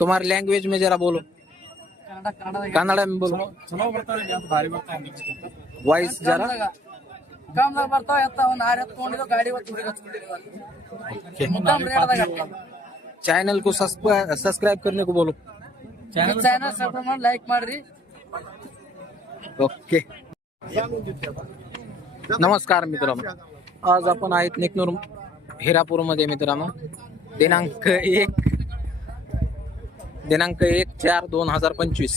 तुम्हारी लैंग्वेज में जरा बोलो कन्नड़ में बोलो ಚಲೋ ಬರ್ತಾರೆ ಇಲ್ಲಿ ಅಂತ ಭಾರಿ ಬರ್ತಾರೆ ನಿಮ್ಗೆ. ವಾಯ್ಸ್ जरा ಕಾಮ್ದಾಗ ಬರ್ತಾವ ಎತ್ತ ಒಂದ್ ಆರ್ ಎತ್ಕೊಂಡಿದ್ದು ಗಾಡಿ ಒತ್ತು ಹುಡುಗ चैनल को सब्सक्राइब करने को बोलो ಚಾನಲ್ ಸಬ್ಸ್ಕ್ರೈಬ್ ಮಾಡಿ ಲೈಕ್ ಮಾಡ್ರಿ ओके नमस्कार मित्रांनो आज आपण आहेत निकनूर हिरापूरमध्ये मित्रांनो दिनांक एक दिनांक एक चार दोन हजार पंचवीस.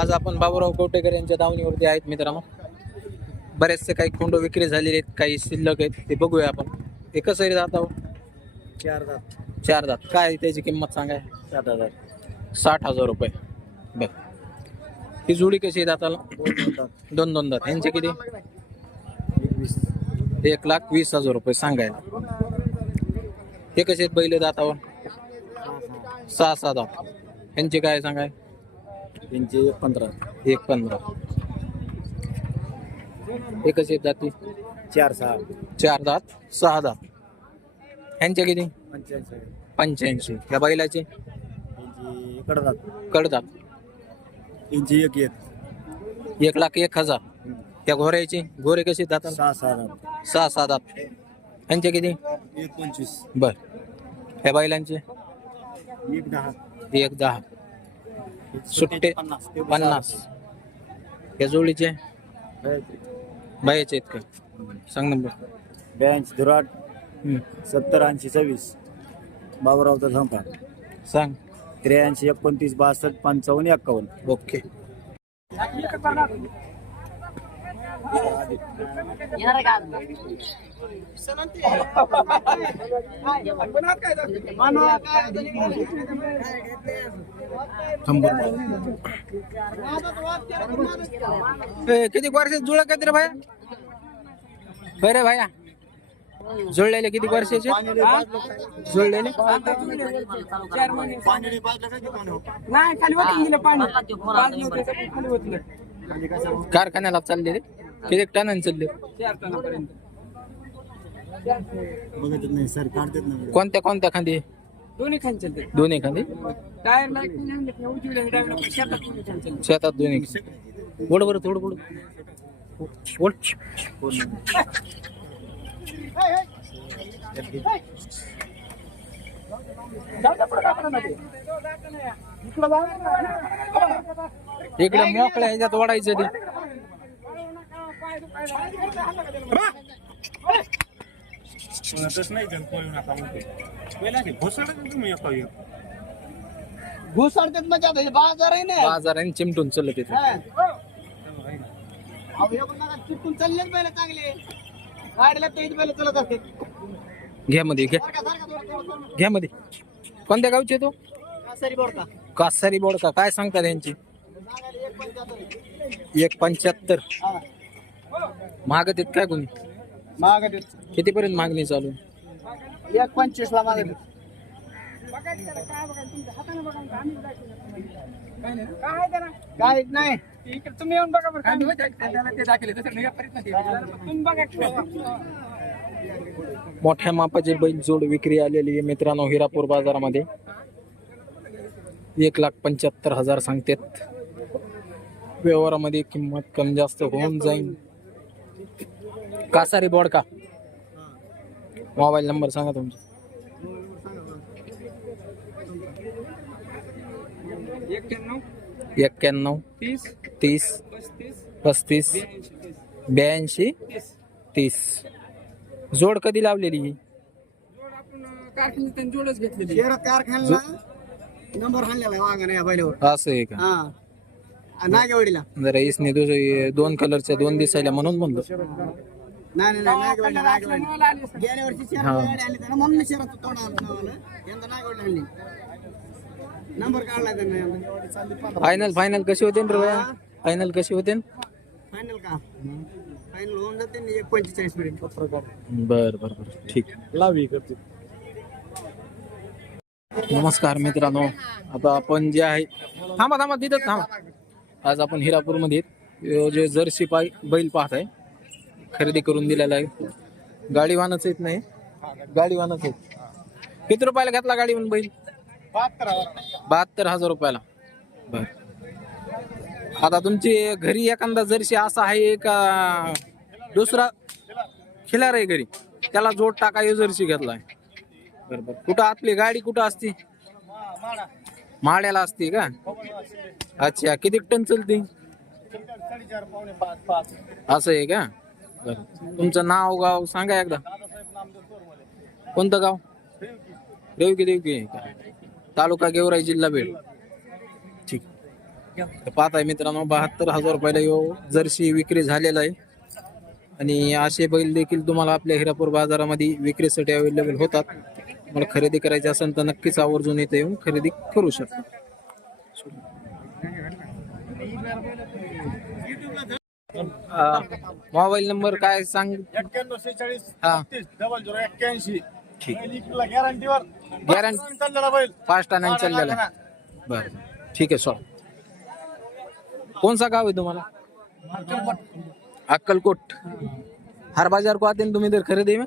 आज आपण बाबूराव कवटेकर यांच्या दावणीवरती आहेत मित्रांनो. बरेचसे काही खोंड विक्री झालेले आहेत काही शिल्लक आहेत ते बघूया आपण. ते कसं आहे. जात चार दात. चार दात. काय त्याची किंमत सांगाय? सात हजार. साठ हजार रुपये. बर. ही जोडी कशी आहे दाताला? दोन दोन दात. यांचे किती? एक लाख वीस हजार रुपये सांगायला. हे कसे आहेत बैल दातावर? सहा सहा दात यांचे काय सांगाय? त्यांचे एक पंधरा. एक पंधरा. कसे आहेत दाती चार सहा. चार दात सहा दात ह्यांचे किती? पंच्याऐंशी. पंच्याऐंशी. या बैलाचे? त्यांची कडदात कडदात त्यांची एक एक एक लाख एक हजार. त्या घोऱ्याचे? घोरे कसे दाताला सहा सहा दात सहा सहा दात ह्यांचे किती? एक पंचवीस. बर. ह्या बैलांचे? एक दहा. एक दहा. सुट्टे पन्नास. पन्नास. या जोडीचे? बायाचे. आहेत का? सांग नंबर ब्याऐंशी हम्म. सत्तर ऐंशी सव्वीस. बाबुरावचा संपा सांग. त्र्याऐंशी एकोणतीस बासष्ट पंचावन्न एक्कावन्न ओके. शंभर ए, किती वर्ष जुळ काहीतरी भाया? बरे भाया. जुळलेले किती वर्षाचे? जुळलेले? नाही खाली होती पाणी. कारखान्याला चाललेले? किती टनाने चालले. चार टनापर्यंत. बघत नाही सर काढतात ना. कोणत्या कोणत्या खांदी? दोन्ही चालते. दोन्ही खांदी? टायर नाही उजवीला शेतात दोन्ही खाली चालते. शेतात दोन्ही. ओढ बरं थोडं पुढं ओढ इकडे मोकळ्या ह्याच्यात ओढायचं ते. तसं नाही जण कोण नका म्हणते पहिला ते घोसाळा तुम्ही एका एक. घुसाडतात म्हणजे आता हे बाजार आहे ना. बाजाराने चिमटून चालत येते अहो, हे बघ ना, चिपकून चाललेच बैल चांगले. गाडीला बैल चलत असते घ्या मध्ये घ्या. घ्या मध्ये. कोणत्या गावचे तो? सरी बोडका कासारी बोडका काय सांगतात यांची एक पंच्याहत्तर मागत आहेत काय कोणी? मागत कितीपर्यंत मागणी चालू? एक पंचवीस ला मागत काय नाही? तुम्ही येऊन बघा मोठ्या मापाची बैल जोड विक्री आलेली आहे मित्रांनो हिरापूर बाजारामध्ये. एक लाख पंच्याहत्तर हजार सांगतात. व्यवहारामध्ये किंमत कमी जास्त होऊन जाईल. कासारी बोडका मोबाईल नंबर सांगा तुमचा. एक्क्याण्णव तीस तीस पस्तीस ब्याऐंशी तीस. जोड कधी लावलेली ही? आपण कारखान्यात जोडच घेतलेली. कारखान्याला नंबर हाणलेला वाघा या बैलावर. असं आहे का? हा. नागेवाडीला. जरा इसने दुसरे दोन कलरच्या दोन दिसायला म्हणून म्हणलो. नाही नाही नाही नागेवाडीला नागेवाडी गेल्या वर्षी हा. शहरात गाडी आली त्याला म्हणून शहरात तोंड आलं नावानं. यंदा नागेवाडीला आणली. नंबर काढला त्यांना यंदा. फायनल फायनल कशी होते रे भैया फायनल कशी होते फायनल का? फायनल होऊन जाते ना एक पंचेचाळीस पर्यंत बर बर बर. ठीक. लावी करते नमस्कार मित्रांनो. आता आपण जे आहे थांबा थांबा तिथं थांबा. आज आपण हिरापूरमध्ये जे जर्सी पाय बैल पाहत आहे खरेदी करून दिलेला आहे. गाडी वाहनच येत नाही. गाडी वाहनच येत. किती रुपयाला घेतला गाडी बैल? बहात्तर हजार. बहात्तर हजार रुपयाला. बर. आता तुमची घरी एखादा जर्सी असा आहे का दुसरा? खिलार आहे घरी. त्याला जोड टाकाय जर्सी घेतलाय बरोबर कुठं आपली गाडी कुठं असती? माड्याला असते का? अच्छा किती टन चलते? असं आहे का? बरं. तुमचं नाव गाव सांगा एकदा. कोणतं गाव? देवकी देवकी आहे का? तालुका गेवराई जिल्हा बीड. ठीक. तर पाहताय मित्रांनो बहात्तर हजार रुपयाला यो जर्सी विक्री झालेला आहे. आणि असे बैल देखील तुम्हाला आपल्या हिरापूर बाजारामध्ये विक्रीसाठी अवेलेबल होतात. मला खरेदी करायची असेल तर नक्कीच आवर्जून इथे येऊन खरेदी करू शकता. मोबाईल नंबर काय सांग? एक्क्याण्णव सेहेचाळीस हा. बत्तीस डबल झिरो एक्क्याऐंशी. गॅरंटीवर. चाललेला बैल. पाच टाण्याने चाललेला. बरं. ठीक आहे सर कोणसा गाव आहे तुम्हाला? अक्कलकोट. हर बाजार को आते हैं तुम इधर खरीदे में?